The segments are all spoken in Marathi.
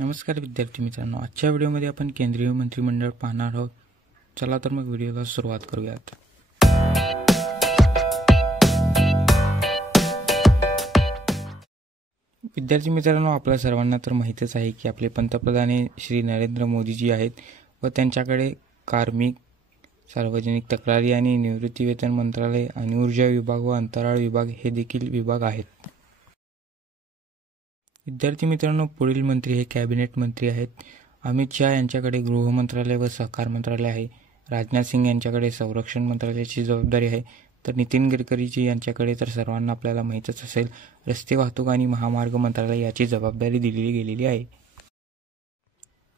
नमस्कार विद्यार्थी मित्रांनो, आजच्या व्हिडिओमध्ये आपण केंद्रीय मंत्रिमंडळ पाहणार आहोत. चला तर मग व्हिडिओला सुरुवात करूयात. विद्यार्थी मित्रांनो, आपल्या सर्वांना तर माहीतच आहे की आपले पंतप्रधान श्री नरेंद्र मोदीजी आहेत व त्यांच्याकडे कार्मिक, सार्वजनिक तक्रारी आणि निवृत्तीवेतन मंत्रालय आणि ऊर्जा विभाग व अंतराळ विभाग हे देखील विभाग आहेत. विद्यार्थी मित्रांनो, पुढील मंत्री हे कॅबिनेट मंत्री आहेत. अमित शहा यांच्याकडे गृह मंत्रालय व सहकार मंत्रालय आहे. राजनाथ सिंग यांच्याकडे संरक्षण मंत्रालयाची जबाबदारी आहे. तर नितीन गडकरीजी यांच्याकडे तर सर्वांना आपल्याला माहीतच असेल रस्ते वाहतूक आणि महामार्ग मंत्रालय याची जबाबदारी दिली गेलेली आहे.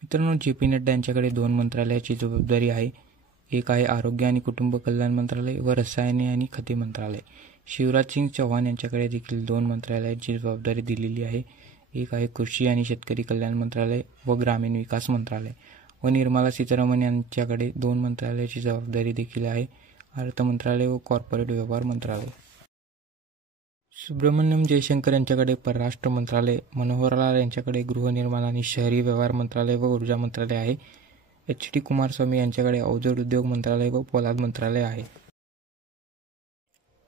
मित्रांनो, जे पी नड्डा यांच्याकडे 2 मंत्रालयाची जबाबदारी आहे. एक आहे आरोग्य आणि कुटुंब कल्याण मंत्रालय व रसायने आणि खते मंत्रालय. शिवराज सिंग चौहान यांच्याकडे देखील 2 मंत्रालयाची जबाबदारी दिलेली आहे. एक आहे कृषी आणि शेतकरी कल्याण मंत्रालय व ग्रामीण विकास मंत्रालय व निर्मला सीतारामन यांच्याकडे 2 मंत्रालयाची जबाबदारी देखील आहे. अर्थ मंत्रालय व कॉर्पोरेट व्यवहार मंत्रालय. सुब्रमण्यम जयशंकर यांच्याकडे परराष्ट्र मंत्रालय, मनोहर लाल यांच्याकडे गृहनिर्माण आणि शहरी व्यवहार मंत्रालय व ऊर्जा मंत्रालय आहे. एच डी कुमारस्वामी यांच्याकडे अवजड उद्योग मंत्रालय व पोलाद मंत्रालय आहे.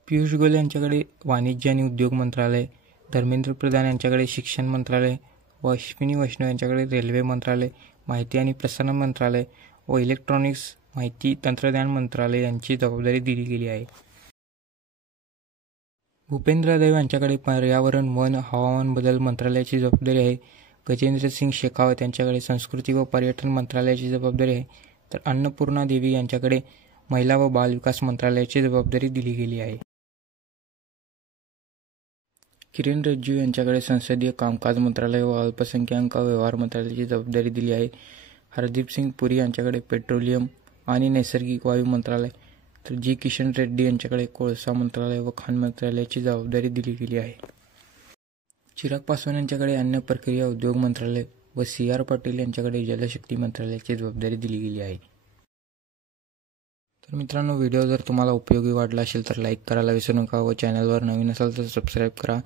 पियुष गोयल यांच्याकडे वाणिज्य आणि उद्योग मंत्रालय, धर्मेंद्र प्रधान यांच्याकडे शिक्षण मंत्रालय व अश्विनी वैष्णव यांच्याकडे रेल्वे मंत्रालय, माहिती आणि प्रसारण मंत्रालय व इलेक्ट्रॉनिक्स माहिती तंत्रज्ञान मंत्रालय यांची जबाबदारी दिली गेली आहे. भूपेंद्र देव यांच्याकडे पर्यावरण, वन, हवामान बदल मंत्रालयाची जबाबदारी आहे. गजेंद्र सिंग शेखावत यांच्याकडे संस्कृती व पर्यटन मंत्रालयाची जबाबदारी आहे. तर अन्नपूर्णा देवी यांच्याकडे महिला व बाल विकास मंत्रालयाची जबाबदारी दिली गेली आहे. किरेन रिजिजू यांच्याकडे संसदीय कामकाज मंत्रालय व अल्पसंख्याक व्यवहार मंत्रालयाची जबाबदारी दिली आहे. हरदीप सिंग पुरी यांच्याकडे पेट्रोलियम आणि नैसर्गिक वायू मंत्रालय, तर जी किशन रेड्डी यांच्याकडे कोळसा मंत्रालय व खाण मंत्रालयाची जबाबदारी दिली गेली आहे. चिराग पासवान यांच्याकडे अन्न प्रक्रिया उद्योग मंत्रालय व सी आर पाटील यांच्याकडे जलशक्ती मंत्रालयाची जबाबदारी दिली गेली आहे. तर मित्रांनो, व्हिडिओ जर तुम्हाला उपयोगी वाटला असेल तर लाईक करायला विसरू नका व चॅनलवर नवीन असाल तर सबस्क्राईब करा.